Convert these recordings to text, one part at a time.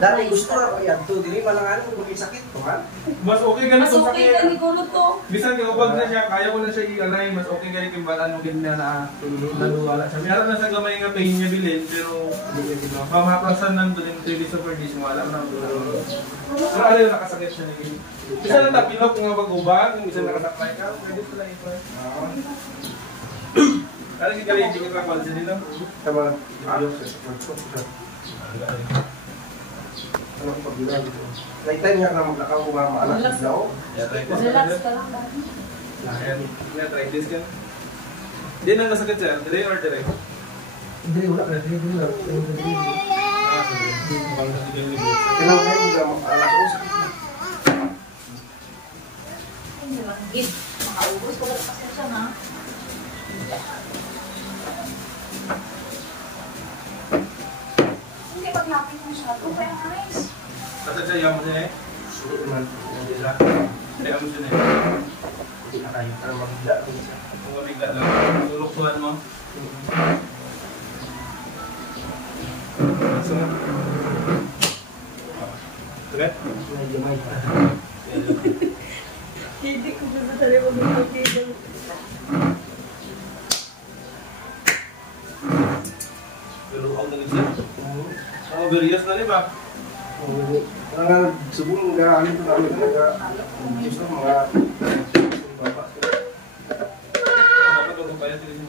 Dati gusto na ko yan to, dili malangan ko kung sakit to ha. Mas okay ganun mas okay ka ni Kulot to. Bisan kay ubag na siya, kaya ko na siya i-alay, mas okay ganun kung bataan mo ganyan na naluwala siya. Meron na sa gamay nga pain niya bilhin, pero pamaplasan lang doon yung 3 days of this, wala na doon. Pero ano yung nakasakit siya naging. Bisan na tapilok nga pag-ubag, bisan nakasaklay ka, pwede sila ito. Kaya si Galing, hindi ka kwal siya dito? Tama. Ano ko pag-bilang dito? Laitan niya ka maglakaw kung maanak sa blaw. Relax ka lang ba? Try this ka. Hindi na nasakit siya, dire or dire? Hindi, wala ka. Hindi, wala. Tinawag kayo kung maanak ko sa Hindi lang. Makaubos ko lang kasi siya na. Hindi paglapit mo siya. Ito pa yung eyes. Kasi siya yaman niya eh. sulit naman. Hindi siya. Hindi ako siya eh. Hindi na kayo. Para mabigla ko siya. Kung mabigla lang. Tuluktuhan mo. So, okay? Medyo may Hindi ko sa sarili mo mag-okay. Pero ako na siya. Ang various na rin ba? Subong nga, ano ito namin talaga, gusto mga baba. Dapat ako kaya din.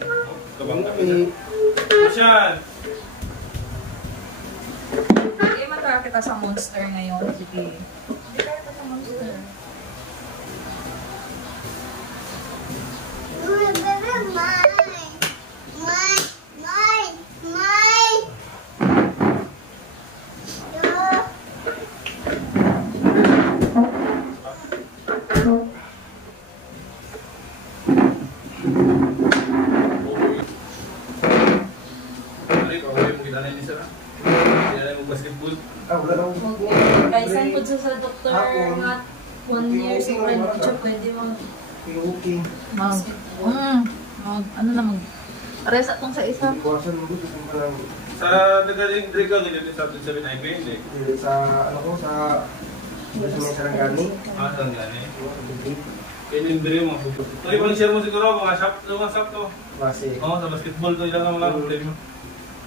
Kabang kami siya. Masyan! Hindi matara kita sa Monster ngayon. Sige. Hindi tayo kita sa Monster. Kaysan po sa doktor nga 1 year siya pwede mag ano na mag rest atong sa isa. Sa nagaling break ka ganyan sa 7 ay hindi. Sa ano ko sa may Sarangani. Sarangani. Kaya yung break mo. Tuloy pang share mo siguro mga shop to. Base. Oo, sa basketball to ilang mga problema.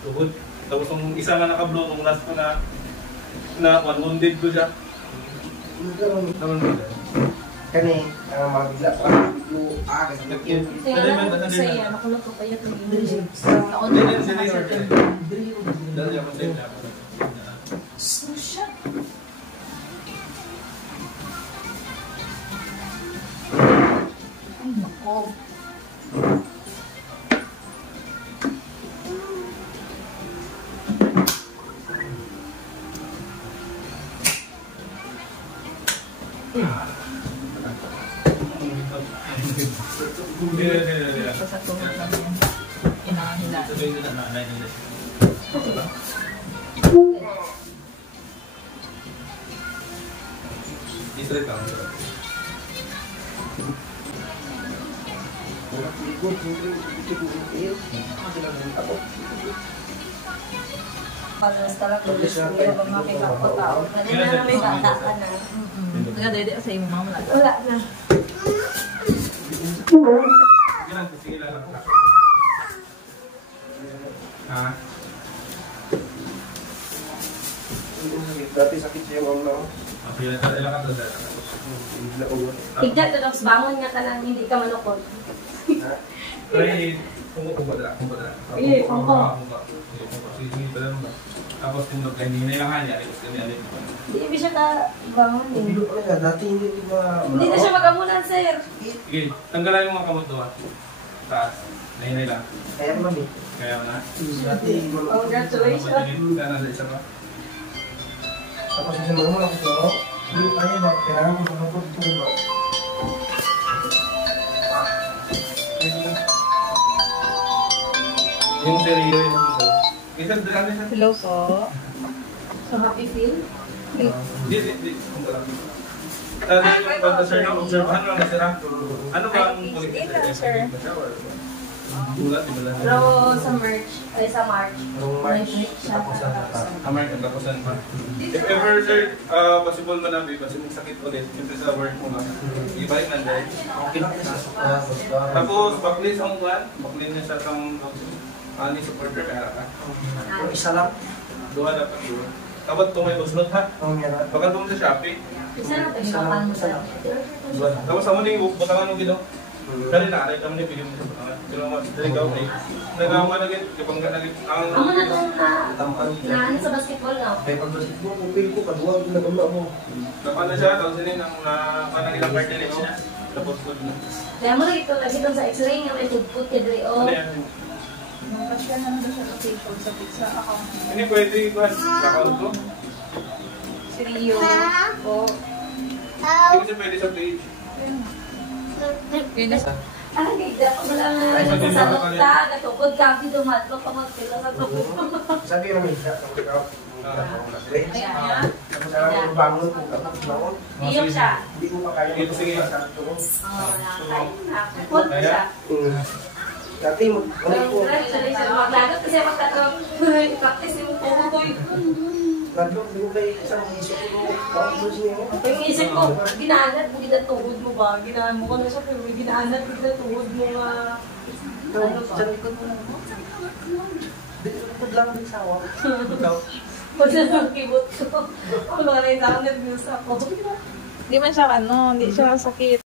Tuhod. Tapos yung isa nga naka-blow, yung last ko na one-wounded ko siya. Naman mo Kani, mabigla pa. Kasi nagkin. Saya, nakulot ko kayo itong English. Dahil ako sa'yo na. Susya. Ay, nako. Sa tuhod kami yan. Inahila. Sabihin na nanay nila. District lang. Palas talaga kung gusto mo ba makikapatao. Hindi na may bata ka na. Nagdede sa imo mama. Wala na. Sige lang. Ha? Dati sakit siya yung mga Ilan ka to dahil? Higda to dogs, bangon nga ka lang, hindi ka manukod. Try, kumpadra. Sige, pangko. Sige, pala mo ba? Tapos kung kanina yung kanya, tapos kanina. Hindi siya ka bangon eh. Bilo talaga, dati hindi ba... Hindi na siya magamunan, sir. Sige, tanggalan yung mga kamot doon. Taas. Nahinay lang. Kaya naman eh. Kaya mo na. Dati... Congratulations. Sana sa isa pa. Tapos kasi marunong ako sa ayaw ba, kailangan ko sa kapot ito ba? Yung seryo yun. Isa, dami sa... Hello po. So happy feel? Di. Yung pagkasar na observahan lang na sira. Ano ba ang kulit? Sir. Bulat, di ba lang? Pero sa March, ay sa March. March. American tapusan pa. If ever sir, possible man nabi, kasi may sakit ulit, siyempre sa work mo lang. Ibalik na dahil. Okay lang kasi basta. Tapos, backlist ang buwan, backlist niya sa kang ani supporter, kaya ka. Yung isa lang. Duha dapat duha. Dapat kung may uslot ha, Ang yan. baka doon sa Shopee. Isa na pagkapan mo sa Duha. Tapos ako na yung butangan mo gino. Kali na, alay kami na bigyan mo sa butangan. Pero mas, dali ka okay. Nagawa ka nagit, kapag ka nagit, ang... Amo na itong Tamaan naan sa basketball na. May pag-basketball, pupil ko, kaduwag na gula mo. Dapat na siya, tapos yun ang kanang ilang part nila niya. Tapos ko na. Kaya mo lagi itong sa x-ray nga may put kay Dre. Ano yan? Kasi naman doon siya location sa pizza account. Hindi pwede ikuhan. Account ko. Si Rio. O. Hindi kasi pwede sa page. Yun na sa... Ah, ganda ko wala nga sa salot ka, natukod ka, pidumat ko, pamagpila sa tukod. Sabi namin siya, tapos ikaw. Tapos ako bangon ko, tapos bangon. Iyok siya. Hindi ko makaya. Sige. Oo, nakakot siya. Dati mo, ano ko, Congratulations, maglagot kasi magtatrong. Practice yung puhutoy. nandun, hindi ko kayo isang iso ko, bakit niya. Yung isip ko, ginaanat mo kita tuhod mo ba? Ginaan mo ko na siya, pero ginaanat mo kita tuhod mo nga. Ano ba? Sa likod mo lang. Likod lang din sawa. Pag sa kibot ko, wala na yung nag-news ako. Hindi man siya ano, hindi siya sakit.